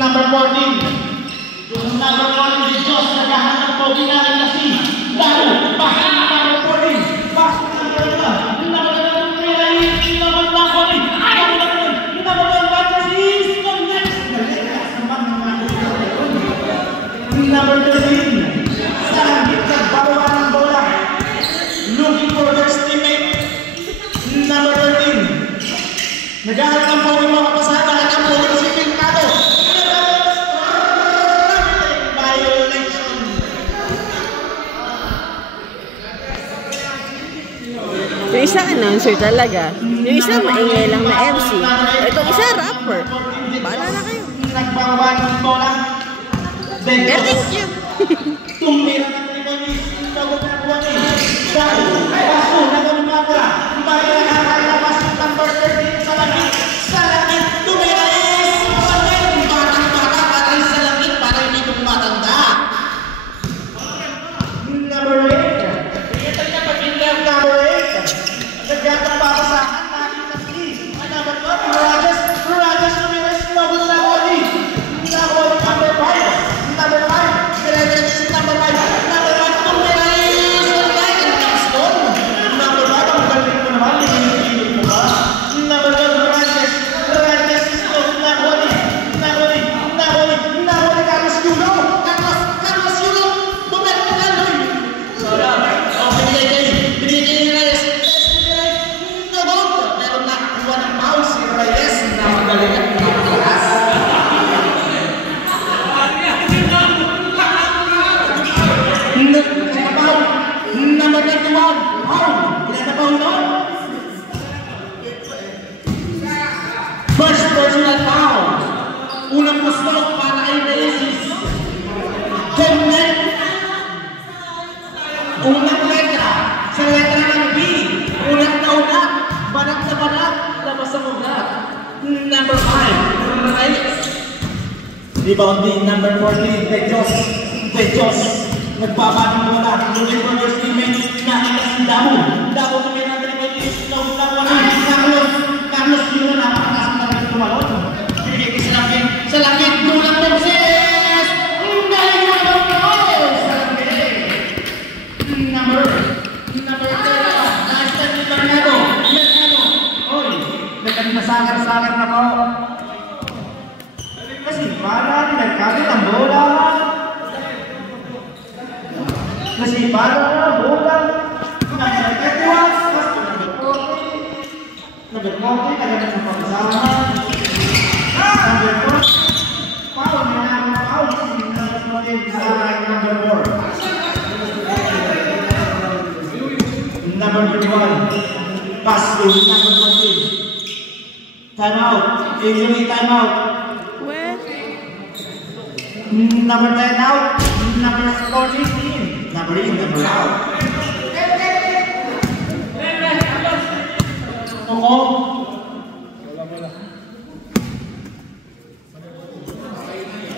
Number 14. Yung number 14 si Diyos, naghahanap po ginagawa na si Daru. Baka number 14. Baka number 1. Number 3. Number 14. Number 1 is connect. Number 13. Sa langit, nagbawa ng bola. Looking for their teammate. Number 13. Naghahanap ng po yung mga pasada. Ang po yung si Pintado. Yung isa announcer talaga. Yung isa maingay lang na MC. Itong isa rapper. Bahala na kayo. Nagbawa ng bola. Yeah, thank you. Tumira ng Tripolis. Tawag na buwan eh. Dahil paso na gumagala. Bayan na kakalabas ng number 13 sa langit. Sa langit, tumira is batang-bata para sa langit para hindi ko matanda. Number 8. Ito niya pag-inlove number 8. Naggatang para sa akin. Nakita si number 12. Rajas tumira is Nobel na Oli. Number 5. Number 5. Number 5. Number 5. Tumira is Olay and Capstone. Number 5. Ang galing mo naman. Hindi mo ba? Number 12. Rajas. Rajas is Nobel na Oli. Nahuli. Carlos Yulo. Carlos Yulo. Bumalik na Loy. Oh, binigay ni Reyes. Nagod. Pero nakuha ng mouse si Reyes na magaling at nakakalas. Number 31. Wow! Ilan na foul nun? First personal foul. Unang pusto para kay Reyes. Connect. Unang letra. Sa letra ng B. Unang na ulat. Banat na banat. Labas ang ulat. Number 5. Reyes. Rebounding number 14. De Diyos. Nagbaba ng bola. Looking for your teammate. Nakita si Damu. Damu tumira ng Tripolis. Carlos Yulo. Napakataas na rin tumalon. Pinigay sa langit. Sa langit. Dulang Moses. Galing na Moses. Sa langit. Number 10. Nakita ni Bernardo. Oy. Nagkanimasagar-sagar na po. Kasi parang nagkakit ang bola. Kasi parang bola. Number 40, kaganda ng pagkasama. Number 4, foul na naman foul. Number 4. Number 21, pass to number 14. Time out. Injury time out. Number 10 out. Number 14. Number 8, number out. Oo.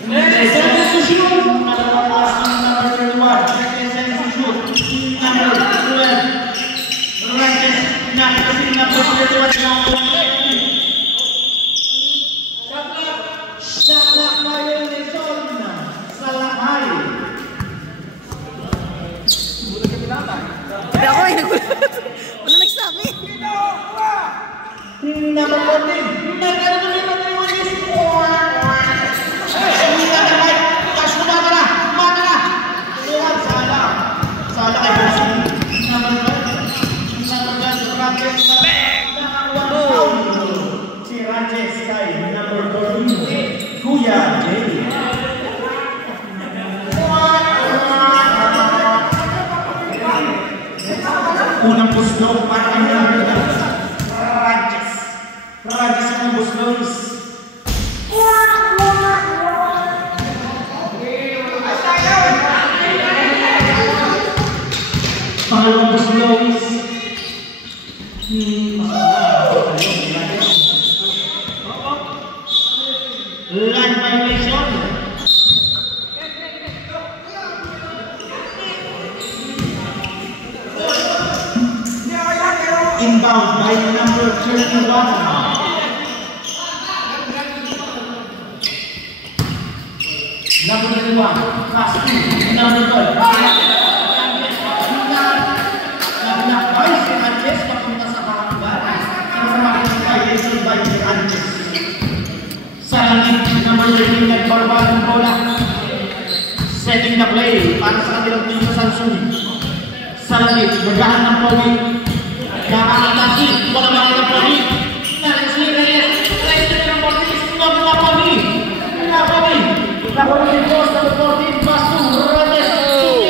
Sentence to shoot. Number 31. Sentence to shoot. Number 12. Righteous. Nakakasing number 31. Shot clock violation. Sa lakay. Hindi ako eh, nagulat. Wala nagsabi. Number 14. Nagkaroon na rin natin yung is. Cash mo mata na. Sala kay Bossy. Number 12. Rajes. Si Rajes kay number 14. Kuya J. Unang puslo para kay number 12. Rajes ang buslois. Pangalawang buslois. Line violation. Inbound by number 31. 1, pass 2, number 12. Nagnakbay si Andres papunta sa kakamban. Ang makikita ay by si Andres. Sa langit, number 13, nagbaba ng bola. Setting the play para sa kanilang team sa Samsung. Sa langit, bagahan ng Pogi. Nakakatasi, wala makita ng Pogi. Nalang si Reyes. Reyes na ng Pogi. Sinob na Pogi. Pogi. Nakuha si Boss na 14, pass to Reyes.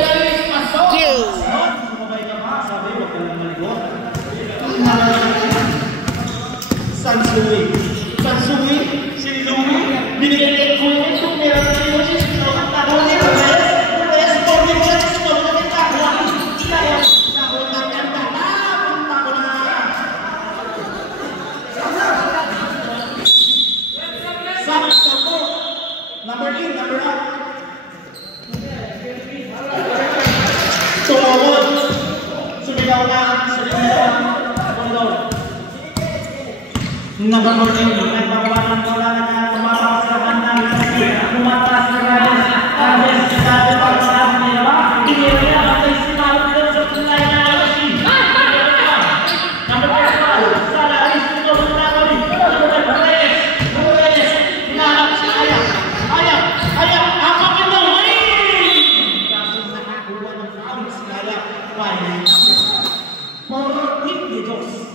Reyes, pasok. Sumabay ka ba? Sabi, wag ka lang maligot. Sansui. Sansui, si Louie. Binigyan kay Kulit kung meron si Louie. Sinob ang takuha ni Reyes. Reyes, Pogi. Sinob na kita. Number 8, number up. Tumawag. Sumigaw na sa number 14, nagbawa ng bola na tumapasahan na tumatas na Reyes. Reyes, sabi pa sa nila, hindi nila matay sinawag nila sa tulay na Reyes. Number 5, Sala, Reyes, ito na Napoli. Number 5, Reyes. Reyes, hinahanap si Ayam. Ayam, hapang in the way! Kaso nakakuha ng foul si Ayam. Final number 42.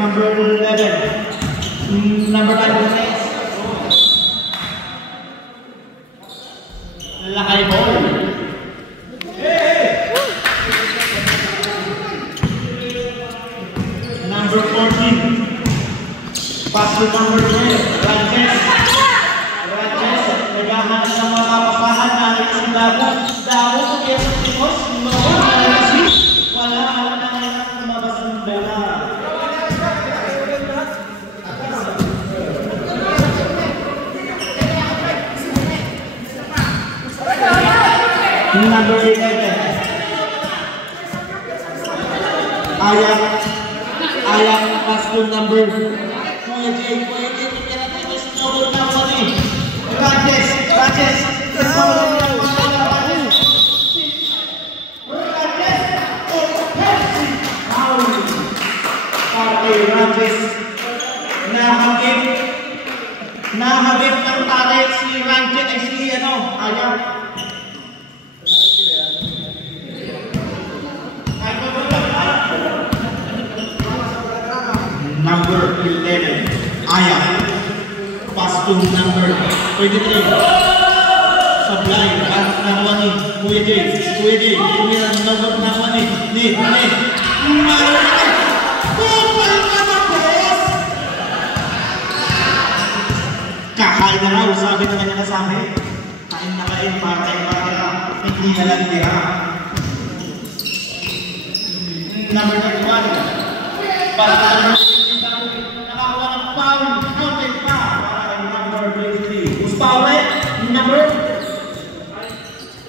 Number 11. Number 5, Reyes. Lakay ball. Number 14. Pass to number 12. Ranches. Nagahan sa mga kapasahan natin sa Dabo. Dabo, kaya sa Timos. Wala alam na ngayon ang lumabas ng bola. Number 11. Ayam, pass to number. Kuya Jay, kaya natin yung snowball na mali. Ranches. Ranches. Nahagip ng tali si Ranches ay si Ayam. Number 11, Ayam. Pass to number 23. Sablay, nakuha ni Kuya Jay. Nakuha ni kakain na raw, sabi na kanya kasama. Kain na kain, patay. Hindi na lang diha. Number 31. Para number 23. Nakakuha ng foul. Counted pa. Para kay number 23. Who's foul it? Number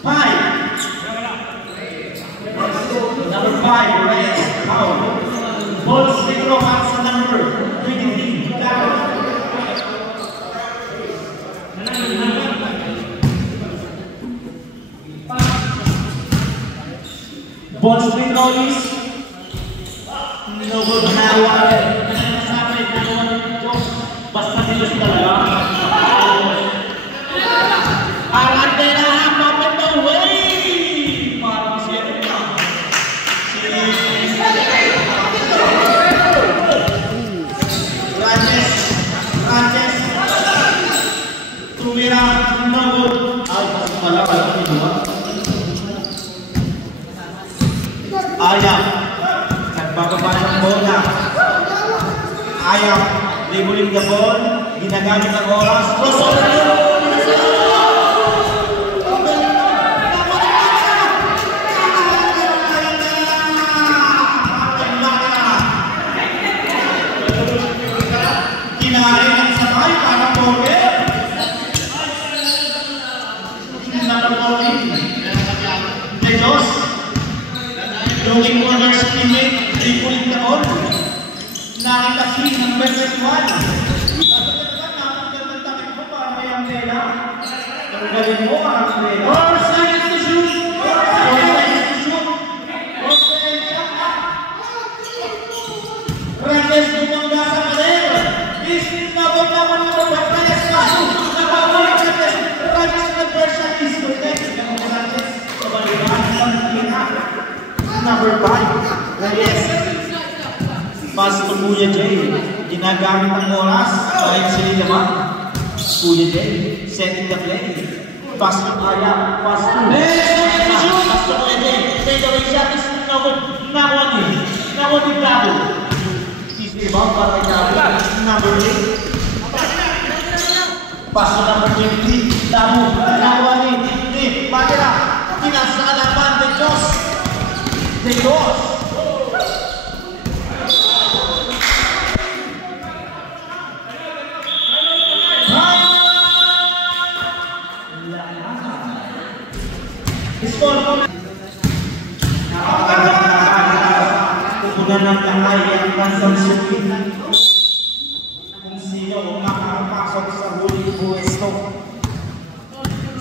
5. Number 5. Reyes. Foul. Balls zero para sa number 23. Ball screen rollies. No good na nasabi basta nilos talaga. Ang antena hapang in the way. Parang siya Ranches. Tumira. No good. Ay, pala ito. Ayam, nagbababa ng bola. Ayam, dribbling the ball, ginagamit ang oras. Kinarin ang sabay para Pogi. Number 14, De Jos. Showing Warner's teammate, triple na all. Nakita si number 21. Nakapagandang mo para may ang nila. Ang galing mo, ang nila. 4 seconds to shoot. 4 seconds to shoot. 4 seconds. Ranges bumangga sa pader. Isip na ba naman ito? Ranges na shoot. Nakabalik Ranges. Ranges na version is protect. Ranges. Kabalikan ng tina. Number 5. Ranges. Pass to Kuya Jay. Ginagamit ang oras kahit sila naman. Kuya Jay. Setting the play. Pass to Aya. Pass to Kuya Jay. Fade away shot is nakuha ni Bravo. Rebound para kay Bravo. Number 8. Pass to number 20. Bravo. Nakuha ni Patera. Pinasa kalaban. De Jos. Kukunan ng kamay ang bansang sukin kung sino ang makakapasok sa huling buwesto.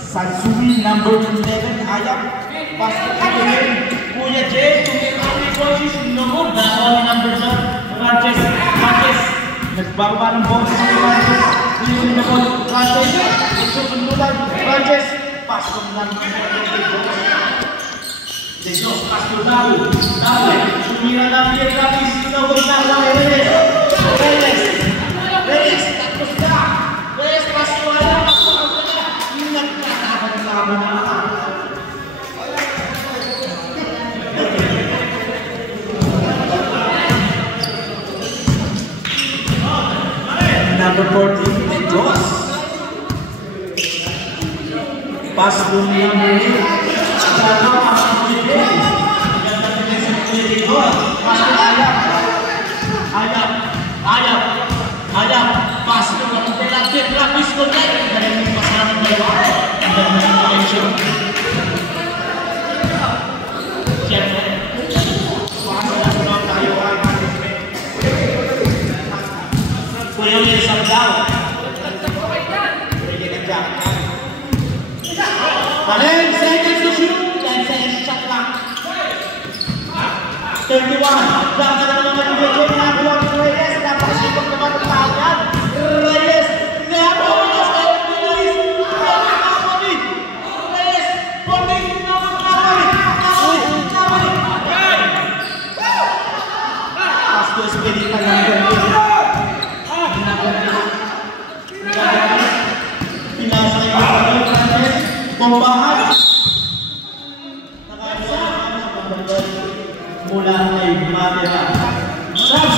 Sansui number 11 Ayap. Pasok ito rin Kuya Jay. Tumirawi coaches noon. Dalawa ni number 1 Ranches. Nagbaba ng ball sa Ranches. Kuya naman Ranches. Nagsusundulan Ranches. Pasok ng De Jos, Pastor Dago, sumira na Pierre Capis, tinawag na lang Reyes, tapos na, Reyes, Pastor Dago, yung nagkakaban na. Number 14, De Jos. Pastor number 8. Ayap, pasok ng pelapit, lapis ko na yung pasaran na yun. Ang ganda ng connection. Siyempre, pasok na tayo ay Kuya Will Sabdaw. Balen, seconds to shoot. 10 seconds shot lang. 31. Dapat na naman ang video na buwan ng Reyes. Napakasipag naman ang tao yan. Reyes. Reyes. Pasto Espirita ng pinasa yung Reyes. Bombahan. Mula kay Matera. Sab!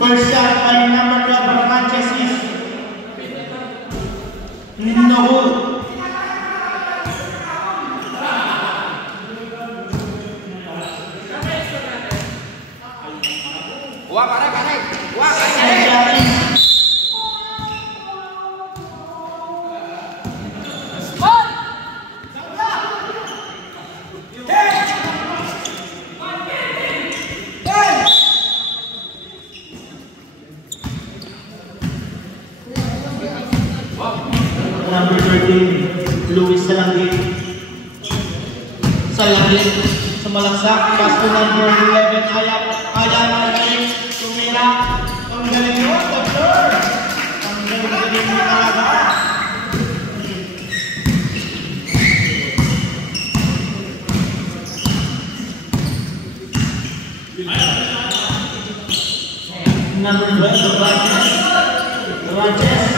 First shot by number 12 Ranches is no good. Number 13, Luis Salangit. Sa malaksak, pass to number 11, Ayap. Ang galing, tumira. Ang galing mo, Dr. Ang galing mo talaga. Number 12, Ranches.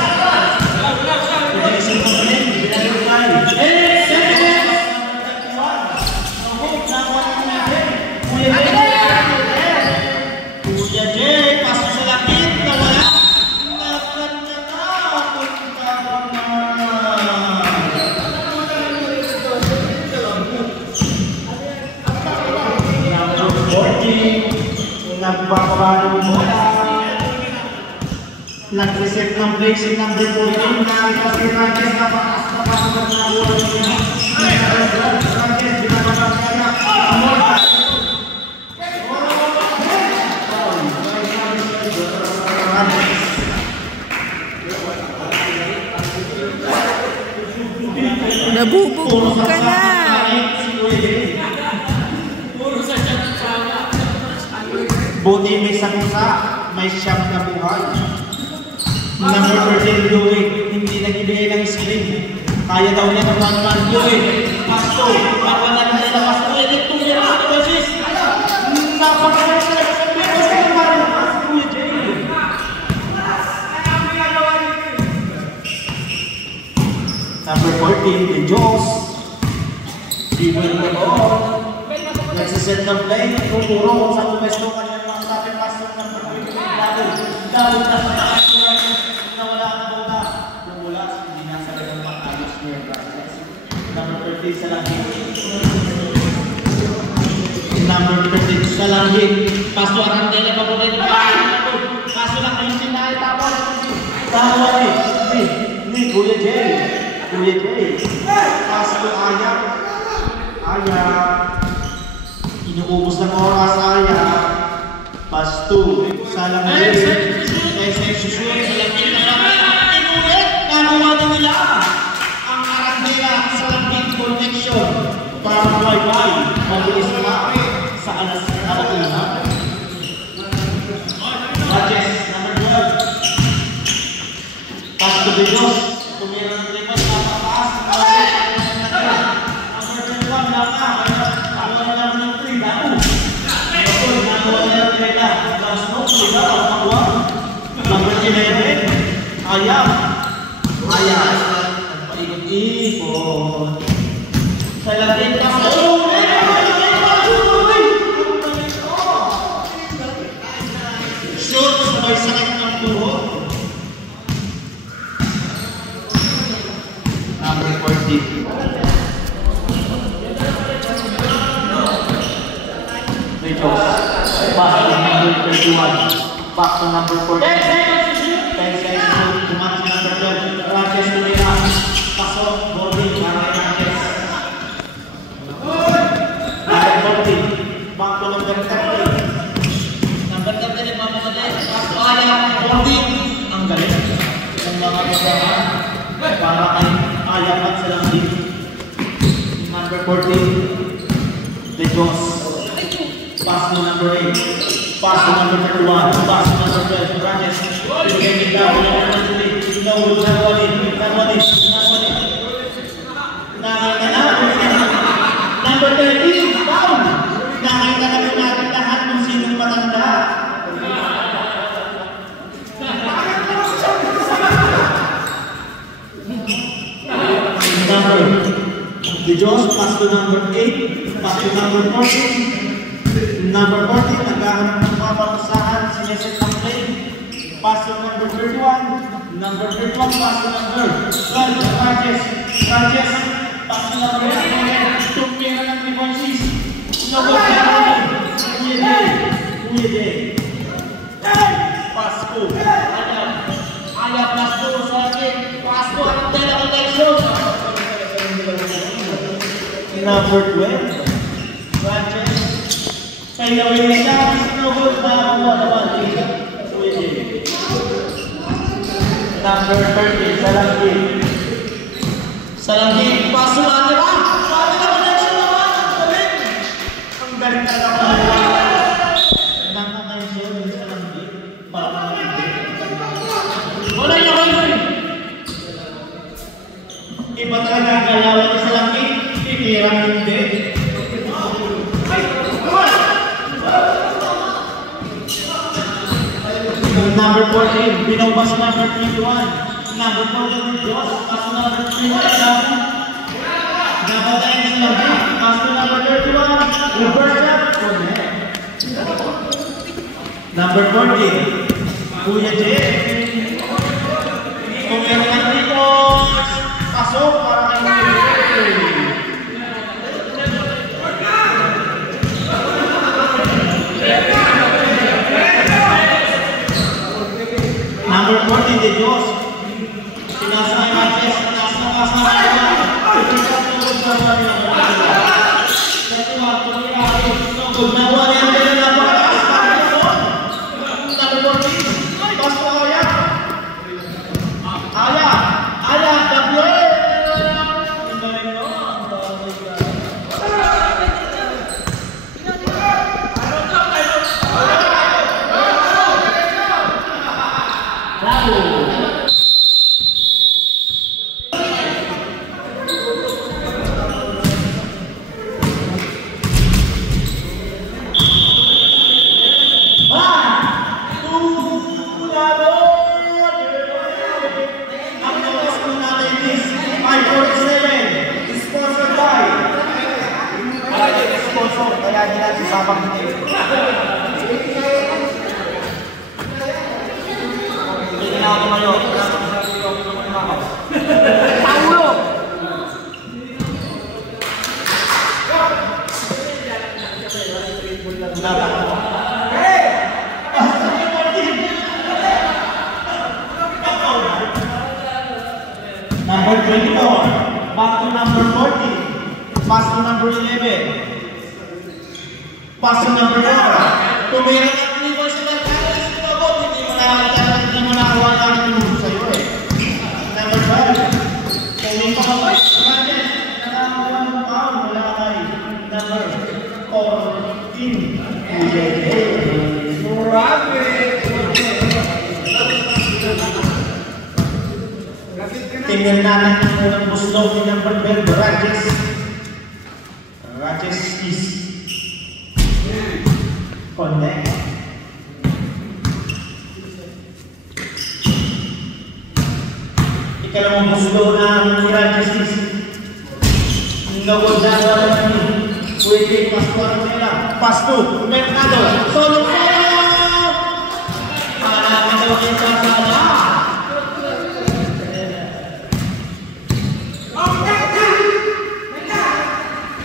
Kuya Jay, pasok sa lakit, nawala. Nagbababa ng bola. Nag-reset ng play si number 14. Nakita si Ranches na pakas na pasok na bola niya. Ranches, binababang kaya. Nabubog ka na. Buti may sakusa, may siyam na buhay. Number 13, Louie, hindi nag-ibigay ng screen. Kaya daw niya ng one-man, Louie. Pasto, papanan na ng Pasto. Edit to niya ang basis. Napakalakas na sa Pilipinas kayo naman. Louie J. Number 14, the Jaws. Given the ball. Nagsiset ng play. Tuturo kung saan pumesto kanya ng mga sabi paso ng Dabog na sa taas na wala ang bola. Namula, hindi na sa lagang pag-ayos niya. Number 13 sa langit. Number 13 sa langit. Paso Arandela pa po rin. Paso lang kayo sinay. Tapos. Tapos ni Kuya J. Kuya J. Paso Ayak. Ayak. Inuubos ng oras Ayak. Pasto. Sa langit. Kaysa susunod sa langit na langit. Inulit. Nagawa na nila. Ang Arandela sa langit connection. Para Wi-Fi. Mabilis na sa alas na. Badges, number 12. Pasto Belos. Tumira ng limos. Napakaas. Number 21. Lama. Ako na lang ng 3. Damo. Nagawa na lang nila. Number 11, Ayam. Nagpaikot-ikot. Sa langit na shoot, sabay sakit ng tuhod. Number 14. Pass to number 31. Back to number 14. 10 seconds to match number 12. Ranches to the last. Pasok, body, para Ranches. Number 14. Back to number 30. Number 30, mamamalit. Paso Ayak, body. Ang galing. Ang mga kasama. Para kay Ayak at sa langit. Number 14. The Jaws. Pass to number 8. Pass to number 31. Pass to number 12. Ranches. Pinagiging daw ng number 23. Nahulog na Wally. Nakita na. Number 13. Down. Nakita na po natin lahat kung sinong matanda. Number. The Jaws. Pass to number 8. Pass to number 14. Number 14, naghahanap ng mga papasahan, sineset ang play. Pass to number 31. Number 31, pass to number 12, Ranches. Pass to number 11. Tumira ng reverses. Number 11, Kuya J. Pass to. Ayak, pass to sa akin. Pass to, Arandela connection. Number 12, Ranches. Kaya gawin nila, sinugod na ako naman. Number 30, sa langit. Sa langit, paso natin ba? Paano na connection naman? Ang galing na naman. Nang-connection sa langit. Parang wala niya kayo. Iba talaga galawan niya sa langit. Tinirang hindi. Number 14, binubas number 21. Number 14, Diyos. Pass to number 3, napatay sa langit. Pass to number 31. Reverse up. Number 14, Kuya J. Kung meron lang dito, pasok para kayo. de Dios. Sinasay Rajes, sinasay Number 24, back to number 40, pass to number 11, pass to number 4. Tumira na pinipon sa Mercado, hindi mo nakakuha na ang tinuro sa'yo eh. Number 12, puming pa ka pa. Nakakuha ng pound, wala kay number 14. Murabe! Tingnan natin ang unang buslog ni number 12, Rajes. Rajes is connect. Ikalawang buslog na ni Rajes is Nagodagawa naman ni pwede paskuhan nila. Pasto, Mercado, solo! Para magawin ka sana.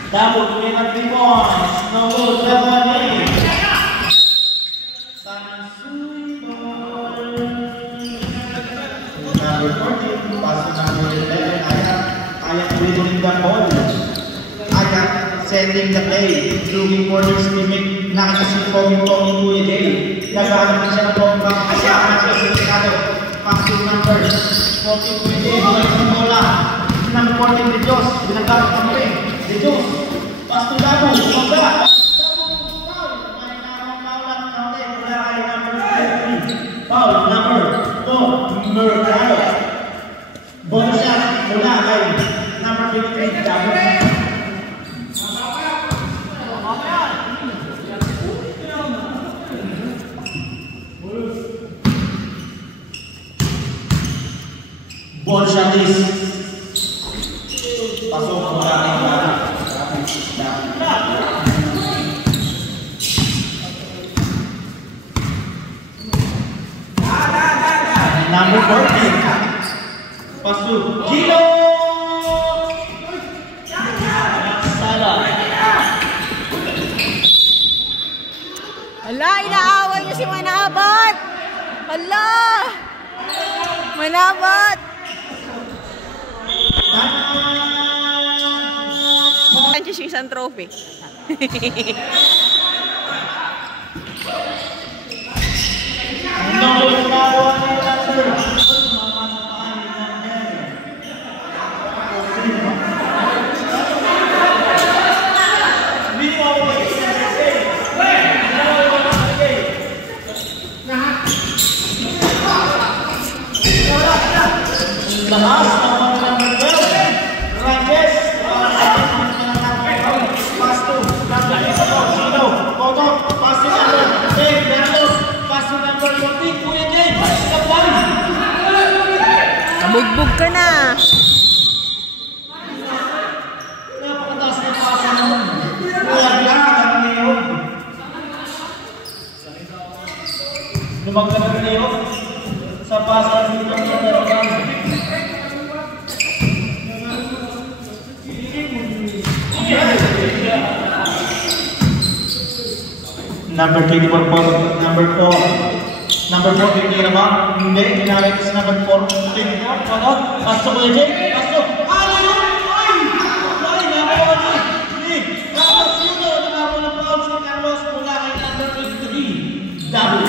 Dapat minat limos, no jalan ni. Sana suibol. Number 14, pasok number 11, Ayak dribbling the ball. Ayak sending the play, looking for his teammate. Nakakasipong Kuya Day. Naghahanap siya ng bomba. Kasama siya sa Mercado. Passing number 14 Kuya Day. Balik ng bola. Number 14 de Dios. Binagamit ang ring. De Dios. Pasto Dabo. Pagka. Foul number 4 Mercado. Bonus shot mula kay number 23 Dabo. Ball shot is pasok mula kay number 14 pasok Gino Sala. Ala, inaaway niyo si Manabat! Ala! Manabat! Sanchez yung isang trophy. Lahas ng number 12 Rajes. Pasto number 8 Koto. Pasto number 10 Merlos. Pasto number 14 Kuya Jay. Kapal. Nabugbog ka na. Napakataas na pasa naman. Laglag ang Leon. Lumaglag ang Leon sa pasa dito ng Mercado. Number 24 po, number 4 Number 4, hindi naman. Hindi, ginamit ko sa number 4. Panot, pasok ko yun. Pasok. Ayun! Ay! Ay, nakuha ni. Hindi. Carlos Yuno. Nakakuha ng foul si Carlos mula kay number 23. Double.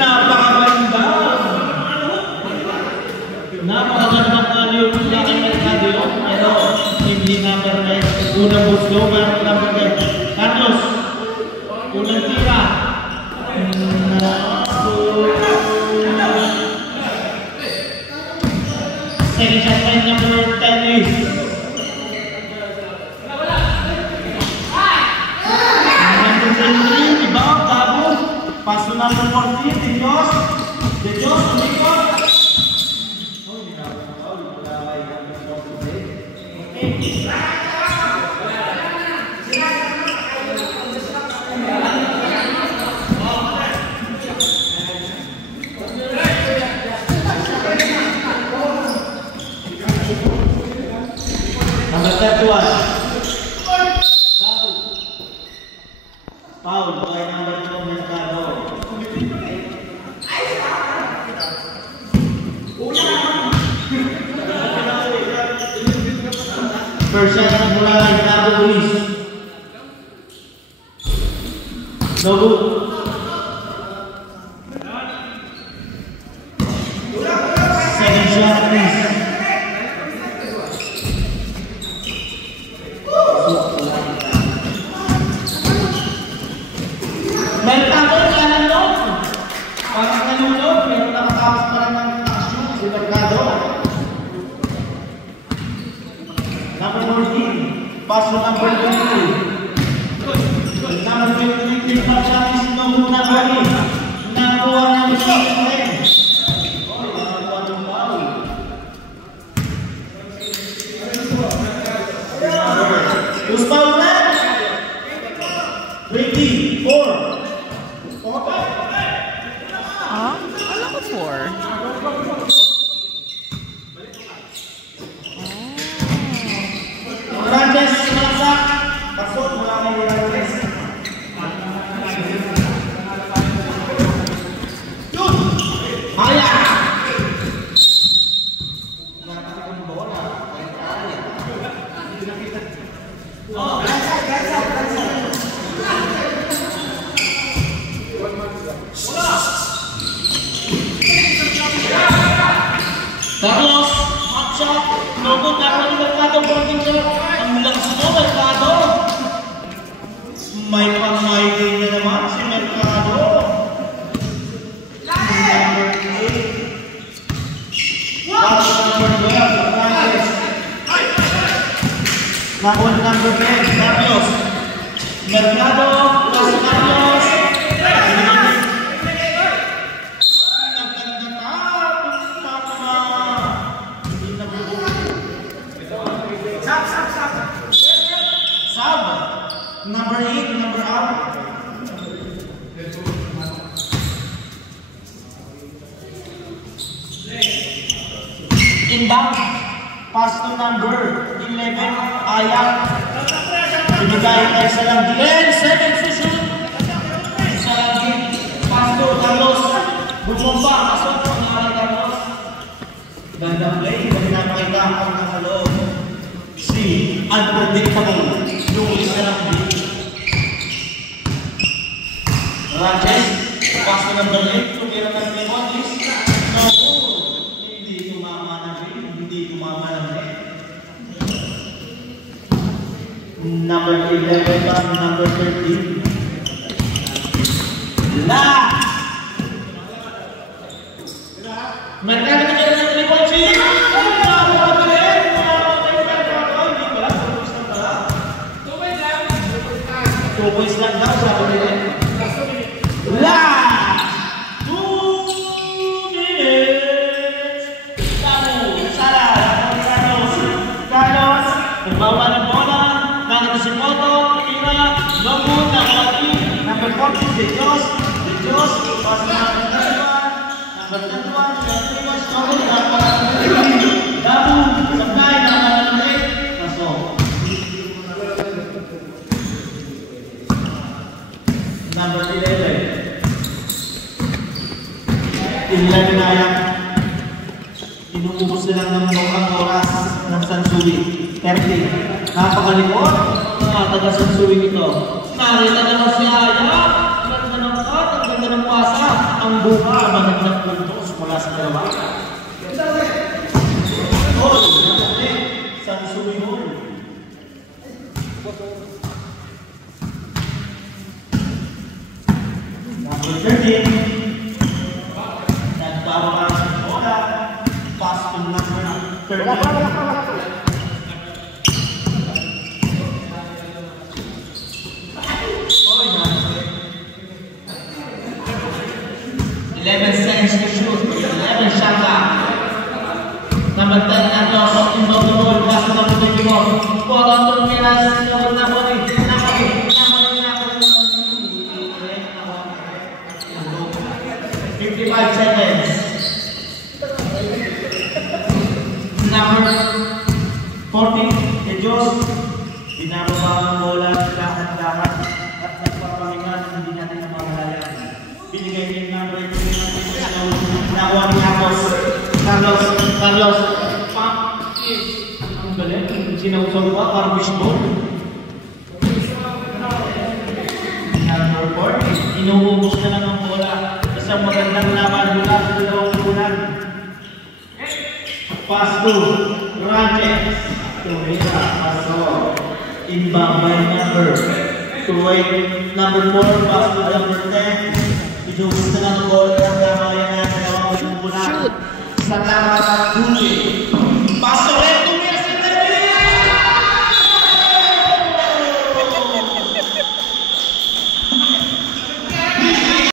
Napakaganda. Napakagandang aliw mula kay Mercado. Pero, hindi number 9. Unang buslo, pero number 9. Carlos. Unang tira. Second shot by number 10 is number 23, diba? Bago. Pass to number 14, De Dios. De Dios, umikot. Number 31. Foul by number 2, Mercado. First shot mula kay Gabo Luis. No good. Second shot, please. Mercado, kailan no? Parang nalulog, pero nakatapos pa rin ng action si Mercado. Number 14, pass to number 23. Number 23, pass shot is no good na bali. Nakuha na ni Mercado. Oh, nakakuha ng foul. Who's foul na? 24. Ah? Ano ko 4? Ranges, masak. Pasok mula kay Ranges. Yun! Kaya! Nakakita mo bola. Oh, Carlos, hot shot, logo dapat ni Mercado Portillo. Ang lakas mo, Mercado. May pang-mighty na naman si Mercado. Number 8. Pass number 12, Francis. Nakon number 10, Carlos. Mercado, plus Carlos. Number 8, number out. Inbound. Pass to number 11, Ayak. Binigay tayo sa langit. 10 seconds to shoot. Sa langit. Pass to Carlos. Bumomba. Pasok sa mga Carlos. Gandang play. Pag napakita ang nasa loob. Si unpredictable. Yung isa lang dito. Ranges, pass to number 8, tumira ng limon is no good. Hindi tumama ng rin, hindi tumama ng rin. Number 11 and number 13. La! Mercado na kaya ng 3 points. Two points lang daw, sabi nila. Last 2 minutes. Carlos, nagbawa ng bola. Nakita si Poto, tira, lobot, nakalaki. Number 14, De Dios. De Dios, pass na number 31. Number 31, struggle, Dabu, sabay, nakalaki. Pasok. Number 11. Pinaginayak. Inuubos nila ng mga oras ng Sansui. 30. Napakalikot. Mga taga-Sansui nito. Narita naman si Aya. Ang ganda ng cut, ang ganda ng pasa. Ang buka, magandang puntos mula sa dalawa. Gol. Sansui gol. Number 13. Nagbawa sa bola. Pass to number 13. 11 seconds to shoot. 11 shot clock. Number 10 Antos inbound the ball. Pass to number 24. Ball on to Miras. Napoli. 55 seconds. Number 40 Ejos. Binababa ang bola. Dahan-dahan. At nagpapahinga. Hindi natin ang mamalayan. Binigay niya yung number 8. Nakuha ni Carlos. Pump is. Ang galing. Sinausaw pa. Parang baseball. Number 40. Inuubos na lang ang bola. Isang magandang laban mula sa dalawang bulan. Pass to Ranches. Tumira. Paso. Inbound by number 2. Number 4. Pass to number 10. Inuubos na lang ang bola ng dalawang bulan. Sa laban at huli.